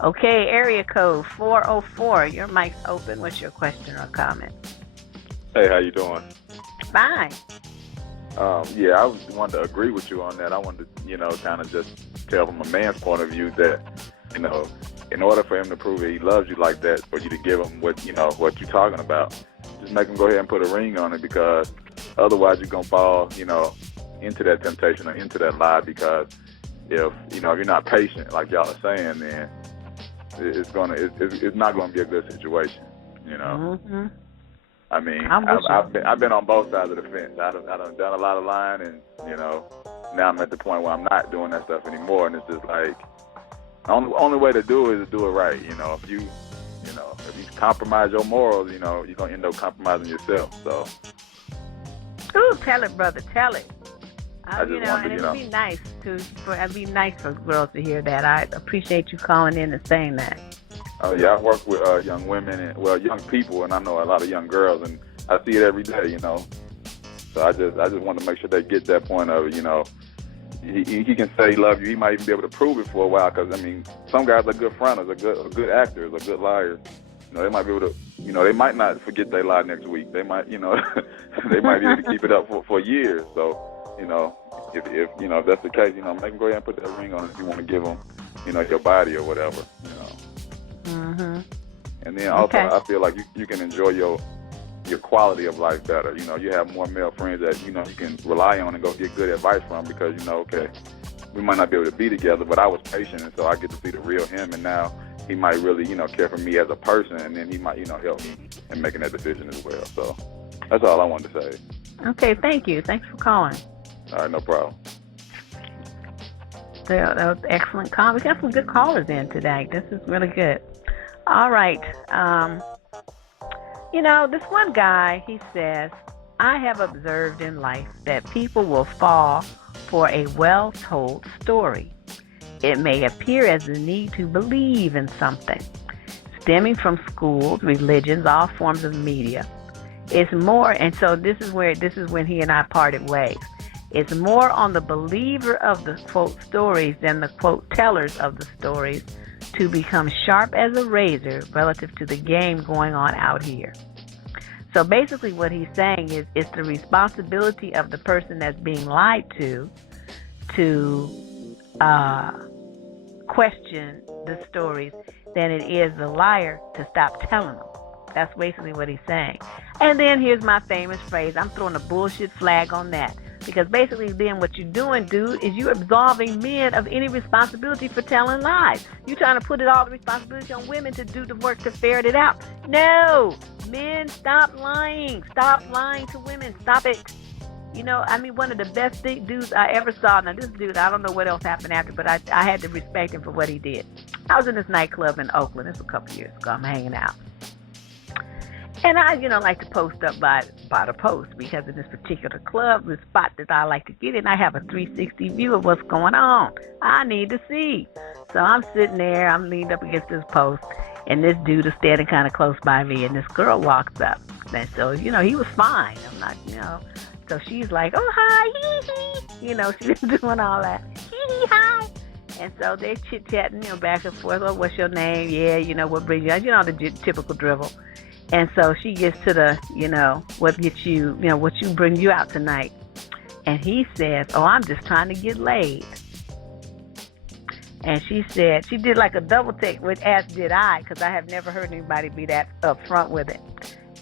Okay, area code 404. Your mic's open. What's your question or comment? Hey, how you doing? Fine. Yeah, I wanted to agree with you on that. I wanted to, kind of just tell from a man's point of view that, in order for him to prove that he loves you like that, for you to give him what you're talking about, just make him go ahead and put a ring on it, because otherwise you're going to fall, into that temptation or into that lie, because if you're not patient, like y'all are saying, then it's not going to be a good situation, Mm-hmm. I mean, I've been on both sides of the fence. I've done a lot of lying, and now I'm at the point where I'm not doing that stuff anymore, and it's just like the only way to do it is to do it right. If you compromise your morals, you're gonna end up compromising yourself. So, ooh, tell it, brother, tell it. I just wanted, it'd be nice it'd be nice for girls to hear that. I appreciate you calling in and saying that. Oh yeah, I work with young women and young people, and I know a lot of young girls, and I see it every day. So I just want to make sure they get that point of he can say he loves you. He might even be able to prove it for a while, because some guys are good fronters, are good actors, are good liars. They might be able to, they might not forget they lie next week. They might, they might be able to keep it up for years. So, if that's the case, make them go ahead and put that ring on if you want to give them, your body or whatever, Mm-hmm. And then also, I feel like you can enjoy your quality of life better. You have more male friends that, you can rely on and go get good advice from, because, okay, we might not be able to be together, but I was patient, and so I get to see the real him, and now he might really, care for me as a person, and then he might, help me in making that decision as well. So that's all I wanted to say. Okay, thank you. Thanks for calling. All right, no problem. That was excellent call. We got some good callers in today. This is really good. All right. This one guy, he says, I have observed in life that people will fall for a well-told story. It may appear as a need to believe in something, stemming from schools, religions, all forms of media. It's more, and so this is when he and I parted ways. It's more on the believer of the quote stories than the quote tellers of the stories to become sharp as a razor relative to the game going on out here. So basically what he's saying is it's the responsibility of the person that's being lied to question the stories than it is the liar to stop telling them. That's basically what he's saying. And then here's my famous phrase. I'm throwing a bullshit flag on that. Because basically then what you're doing, dude, is you're absolving men of any responsibility for telling lies. You're trying to put all the responsibility on women to do the work to ferret it out. No! Men, stop lying. Stop lying to women. Stop it. One of the best dudes I ever saw, now this dude, I don't know what else happened after, but I had to respect him for what he did. I was in this nightclub in Oakland. This was a couple years ago. I'm hanging out. And I, like to post up by the post, because in this particular club, the spot that I like to get in, I have a 360 view of what's going on. I need to see. So I'm sitting there, I'm leaned up against this post, and this dude is standing kind of close by me, and this girl walks up. And so, he was fine. I'm not, So she's like, oh, hi, hee hee. She's doing all that. Hee hee, hi. And so they're chit-chatting, back and forth. Oh, what's your name? Yeah, what brings you out? The typical drivel. And so she gets to the, what gets you, what you bring you out tonight. And he says, oh, I'm just trying to get laid. And she said, she did like a double take, as did I, because I have never heard anybody be that upfront with it.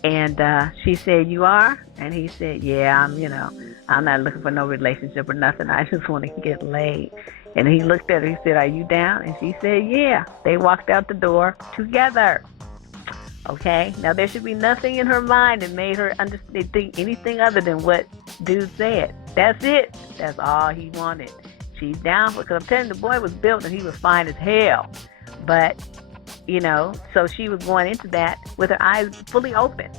And she said, you are? And he said, yeah, I'm not looking for no relationship or nothing. I just want to get laid. And he looked at her, he said, are you down? And she said, yeah. They walked out the door together. Okay? Now, there should be nothing in her mind that made her think anything other than what dude said. That's it. That's all he wanted. She's down for, because I'm telling you, the boy was built and he was fine as hell. But, so she was going into that with her eyes fully open.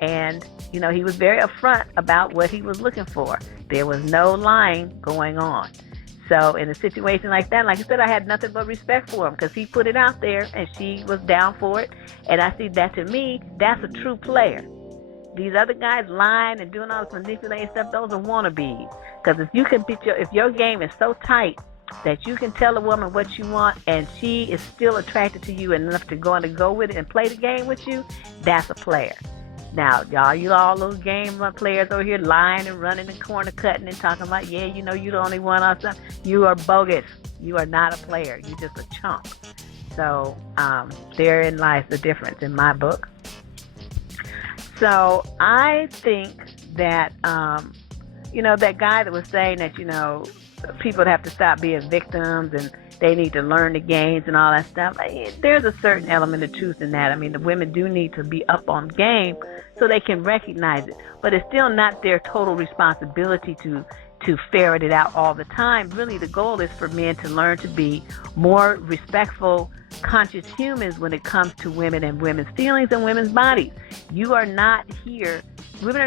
And, he was very upfront about what he was looking for. There was no lying going on. So in a situation like that, like I said, I had nothing but respect for him because he put it out there and she was down for it. And I see that, to me, that's a true player. These other guys lying and doing all this manipulating stuff, those are wannabes. Because if you can if your game is so tight that you can tell a woman what you want and she is still attracted to you enough to go with it and play the game with you, that's a player. Now, y'all, you all those game players over here lying and running and corner cutting and talking about, yeah, you're the only one on something. You are bogus. You are not a player. You're just a chump. So therein lies the difference in my book. So I think that, that guy that was saying that, people have to stop being victims and they need to learn the games and all that stuff. There's a certain element of truth in that. I mean, the women do need to be up on game so they can recognize it. But it's still not their total responsibility to ferret it out all the time. Really, the goal is for men to learn to be more respectful, conscious humans when it comes to women and women's feelings and women's bodies. Women are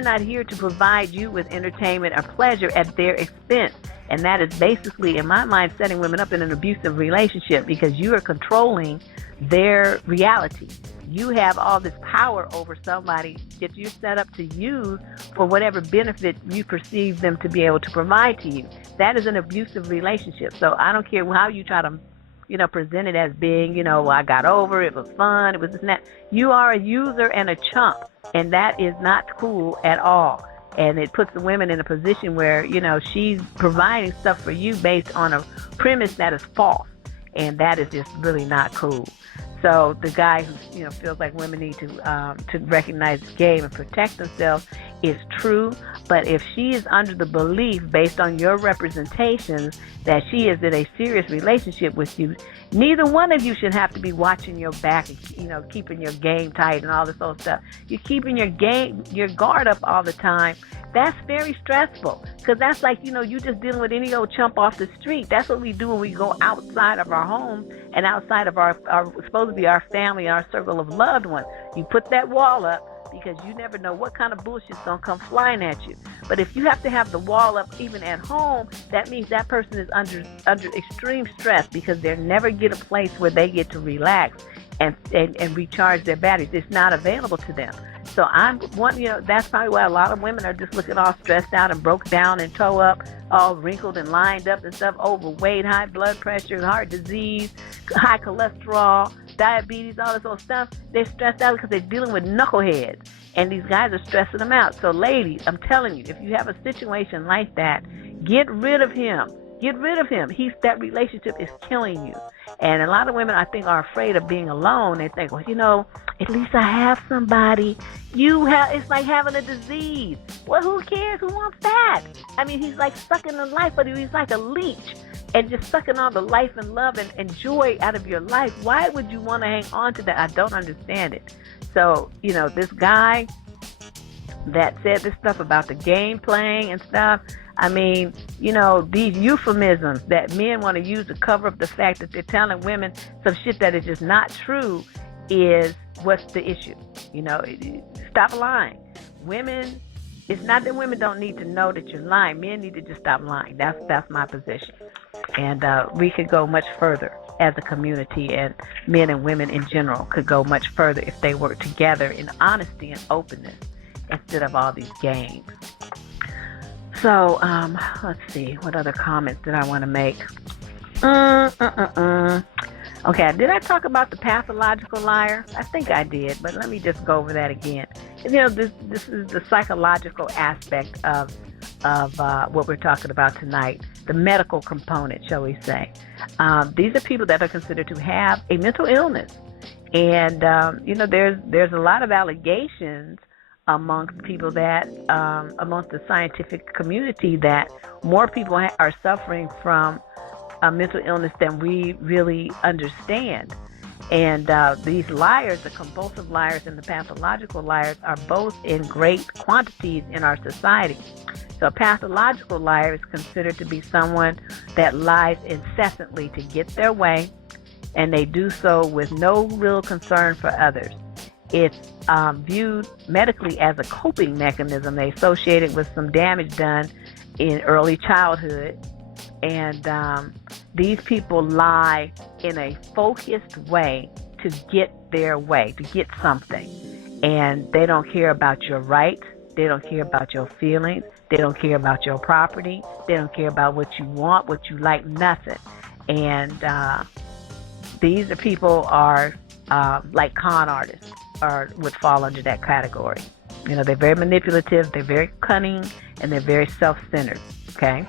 not here to provide you with entertainment or pleasure at their expense. And that is basically, in my mind, setting women up in an abusive relationship because you are controlling their reality. You have all this power over somebody that you're set up to use for whatever benefit you perceive them to be able to provide to you. That is an abusive relationship. So I don't care how you try to, present it as being, I got over it, was fun, it was this and that. You are a user and a chump, and that is not cool at all. And it puts the women in a position where, she's providing stuff for you based on a premise that is false. And that is just really not cool. So the guy who, feels like women need to recognize the game and protect themselves is true. But if she is under the belief, based on your representations, that she is in a serious relationship with you, neither one of you should have to be watching your back and, keeping your game tight and all this old stuff. You're keeping your guard up all the time. That's very stressful because that's like, you just dealing with any old chump off the street. That's what we do when we go outside of our home and outside of our supposed to be our family, our circle of loved ones. You put that wall up because you never know what kind of bullshit's going to come flying at you. But if you have to have the wall up even at home, that means that person is under extreme stress because they never get a place where they get to relax and recharge their batteries. It's not available to them. So that's probably why a lot of women are just looking all stressed out and broke down and toe up, all wrinkled and lined up and stuff, overweight, high blood pressure, heart disease, high cholesterol, diabetes, all this old stuff. They're stressed out because they're dealing with knuckleheads, and these guys are stressing them out. So ladies, I'm telling you, if you have a situation like that, get rid of him. Get rid of him. That relationship is killing you. And a lot of women, I think, are afraid of being alone. They think, well, at least I have somebody. It's like having a disease. Well, who cares? Who wants that? I mean, he's like sucking the life, but he's like a leech and just sucking all the life and love and joy out of your life. Why would you want to hang on to that? I don't understand it. So, this guy that said this stuff about the game playing and stuff, I mean, these euphemisms that men want to use to cover up the fact that they're telling women some shit that is just not true is what's the issue. Stop lying. Women, it's not that women don't need to know that you're lying. Men need to just stop lying. That's my position. And we could go much further as a community, and men and women in general could go much further if they work together in honesty and openness instead of all these games. So, let's see. What other comments did I want to make? Okay, did I talk about the pathological liar? I think I did, but let me just go over that again. This is the psychological aspect of what we're talking about tonight, the medical component, shall we say. These are people that are considered to have a mental illness. And, there's a lot of allegations amongst people that, amongst the scientific community, that more people are suffering from a mental illness than we really understand. And these liars, the compulsive liars and the pathological liars, are both in great quantities in our society. So a pathological liar is considered to be someone that lies incessantly to get their way, and they do so with no real concern for others. It's viewed medically as a coping mechanism. They associate it with some damage done in early childhood. And these people lie in a focused way to get their way, to get something. And they don't care about your rights. They don't care about your feelings. They don't care about your property. They don't care about what you want, what you like, nothing. And these are people are like con artists, or would fall under that category. You know, they're very manipulative, they're very cunning, and they're very self-centered, okay?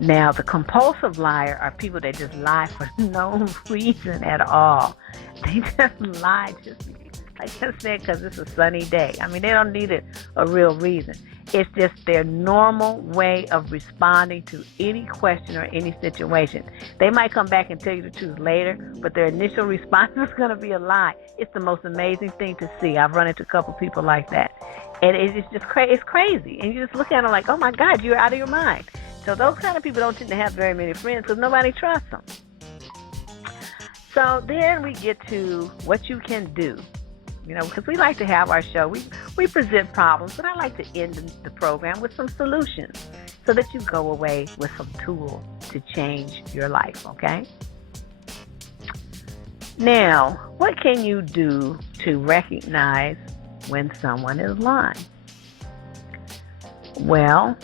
Now, the compulsive liar are people that just lie for no reason at all. They just lie just, like I said, because it's a sunny day. I mean, they don't need a real reason. It's just their normal way of responding to any question or any situation. They might come back and tell you the truth later, but their initial response is going to be a lie. It's the most amazing thing to see. I've run into a couple people like that. And it's just it's crazy. And you just look at them like, oh my God, you're out of your mind. So those kind of people don't tend to have very many friends because nobody trusts them. So then we get to what you can do. You know, because we like to have our show. We present problems, but I like to end the program with some solutions so that you go away with some tools to change your life, okay? Now, what can you do to recognize when someone is lying? Well,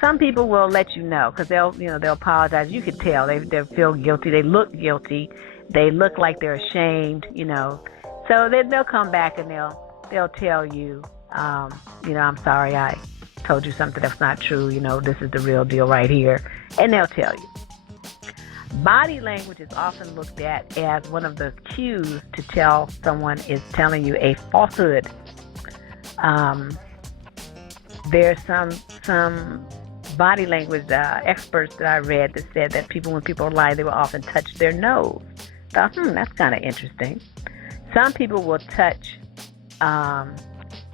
some people will let you know because they'll apologize. You can tell they feel guilty. They look guilty. They look like they're ashamed, you know. So they'll come back and they'll tell you, I'm sorry I told you something that's not true. You know, this is the real deal right here. And they'll tell you. Body language is often looked at as one of the cues to tell someone is telling you a falsehood. There's some body language experts that I read that said that when people lie, they will often touch their nose. Thought, that's kind of interesting. Some people will touch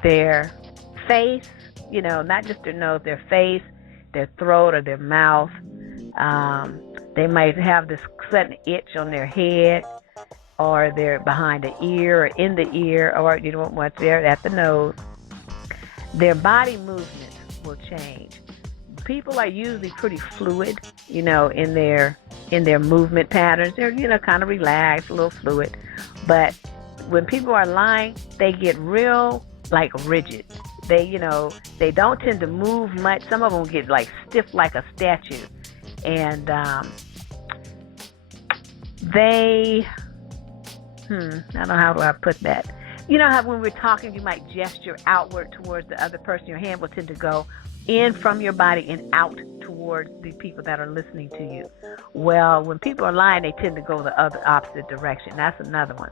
their face, you know, not just their nose, their face, their throat, or their mouth. They might have this sudden itch on their head, or they're behind the ear, or in the ear, or you know what's there at the nose. Their body movements will change. People are usually pretty fluid, you know, in their movement patterns. They're, you know, kind of relaxed, a little fluid, but when people are lying, they get real, like, rigid. They don't tend to move much. Some of them get, like, stiff like a statue. And I don't know how do I put that. You know how when we're talking, you might gesture outward towards the other person. Your hand will tend to go in from your body and out towards the people that are listening to you. Well, when people are lying, they tend to go the opposite direction. That's another one.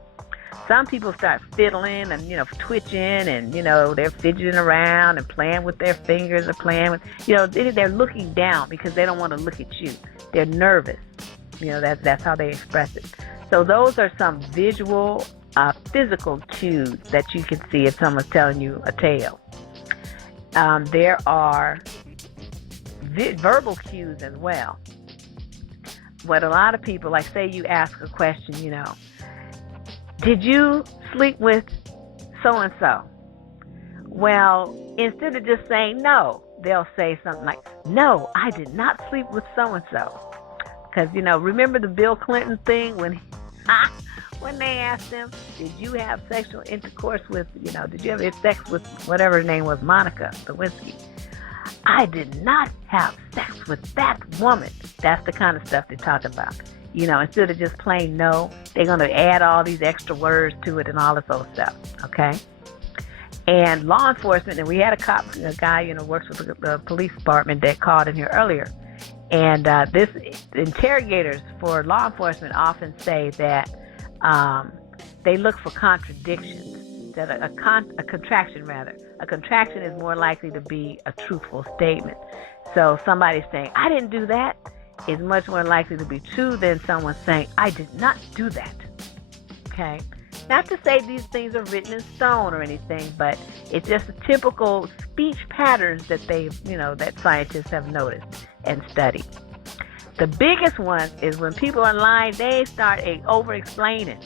Some people start fiddling and, you know, twitching and, you know, they're fidgeting around and playing with their fingers or playing with, you know, they're looking down because they don't want to look at you. They're nervous. You know, that's how they express it. So those are some visual, physical cues that you can see if someone's telling you a tale. There are verbal cues as well. What a lot of people, like say you ask a question, you know, did you sleep with so-and-so? Well, instead of just saying no, they'll say something like, no, I did not sleep with so-and-so. Because, you know, remember the Bill Clinton thing when they asked him, did you have sexual intercourse with, you know, did you have sex with whatever her name was, Monica Lewinsky? I did not have sex with that woman. That's the kind of stuff they talk about. You know, instead of just plain no, they're going to add all these extra words to it and all this old stuff, okay? And law enforcement, and we had a guy, you know, works with the police department that called in here earlier. And this interrogators for law enforcement often say that they look for contradictions, that a contraction rather. A contraction is more likely to be a truthful statement. So somebody saying, I didn't do that, is much more likely to be true than someone saying, I did not do that. Okay? Not to say these things are written in stone or anything, but it's just the typical speech patterns that that scientists have noticed and studied. The biggest one is when people are lying, they start over-explaining.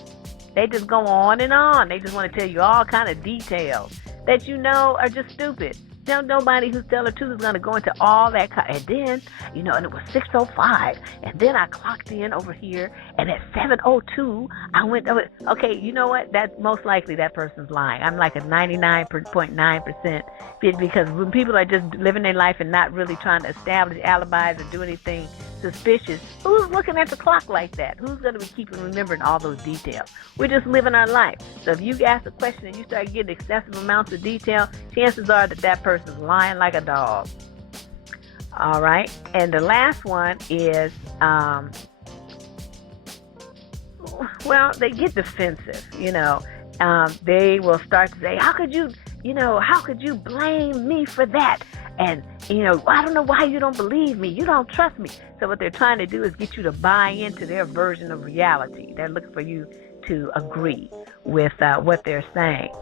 They just go on and on. They just want to tell you all kind of details that are just stupid. Nobody who's telling the truth is going to go into all that. And then, and it was 6:05. And then I clocked in over here. And at 7:02, I went over. Okay, you know what? That's most likely that person's lying. I'm like a 99.9%. Because when people are just living their life and not really trying to establish alibis or do anything suspicious, who's looking at the clock like that? Who's going to be remembering all those details? We're just living our life. So if you ask a question and you start getting excessive amounts of detail, chances are that person's lying like a dog. All right. And the last one is, they get defensive. They will start to say, how could you blame me for that? And, I don't know why you don't believe me. You don't trust me. So what they're trying to do is get you to buy into their version of reality. They're looking for you to agree with what they're saying.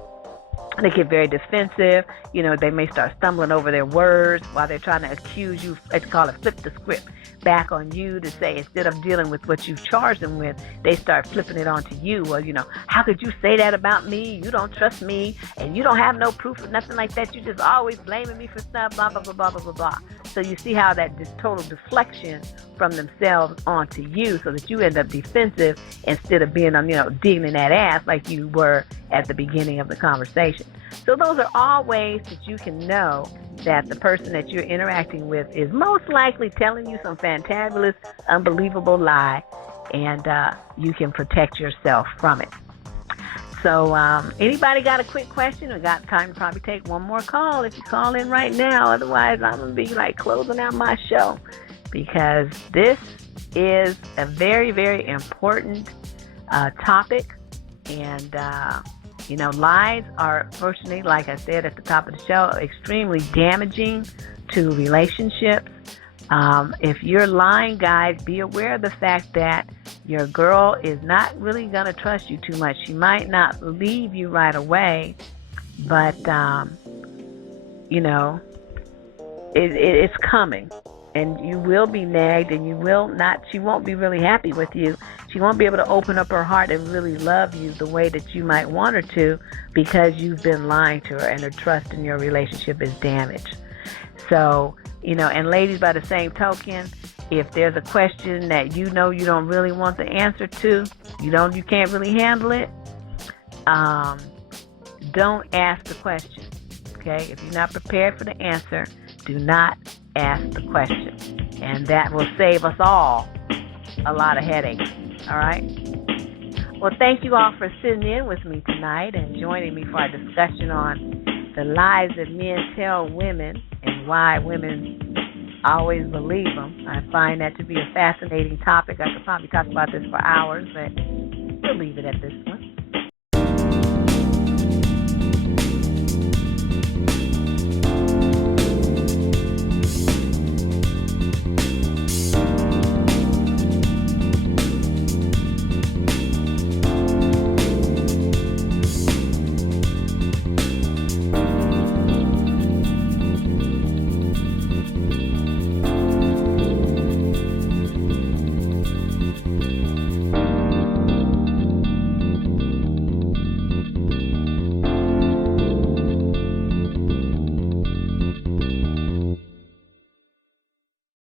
They get very defensive. They may start stumbling over their words while they're trying to accuse you. It's called flip the script back on you to say, instead of dealing with what you've charged them with, they start flipping it onto you. Well, how could you say that about me? You don't trust me, and you don't have no proof or nothing like that. You just always blaming me for stuff, blah, blah, blah, blah, blah, blah, blah. So you see how that this total deflection from themselves onto you, so that you end up defensive instead of being, digging in that ass like you were at the beginning of the conversation. So those are all ways that you can know that the person that you're interacting with is most likely telling you some fantabulous, unbelievable lie, and you can protect yourself from it. So anybody got a quick question? We got time to probably take one more call if you call in right now. Otherwise, I'm going to be closing out my show, because this is a very, very important topic. And lies are, fortunately, like I said at the top of the show, extremely damaging to relationships. If you're lying, guys, be aware of the fact that your girl is not really going to trust you too much. She might not leave you right away, but, it's coming. And you will be nagged, and she won't be really happy with you. She won't be able to open up her heart and really love you the way that you might want her to, because you've been lying to her and her trust in your relationship is damaged. So, and ladies, by the same token, if there's a question that you don't really want the answer to, you can't really handle it, don't ask the question, okay? If you're not prepared for the answer, do not ask the question. And that will save us all a lot of headaches, all right? Well, thank you all for sitting in with me tonight and joining me for our discussion on the lies that men tell women and why women always believe them. I find that to be a fascinating topic. I could probably talk about this for hours, but we'll leave it at this.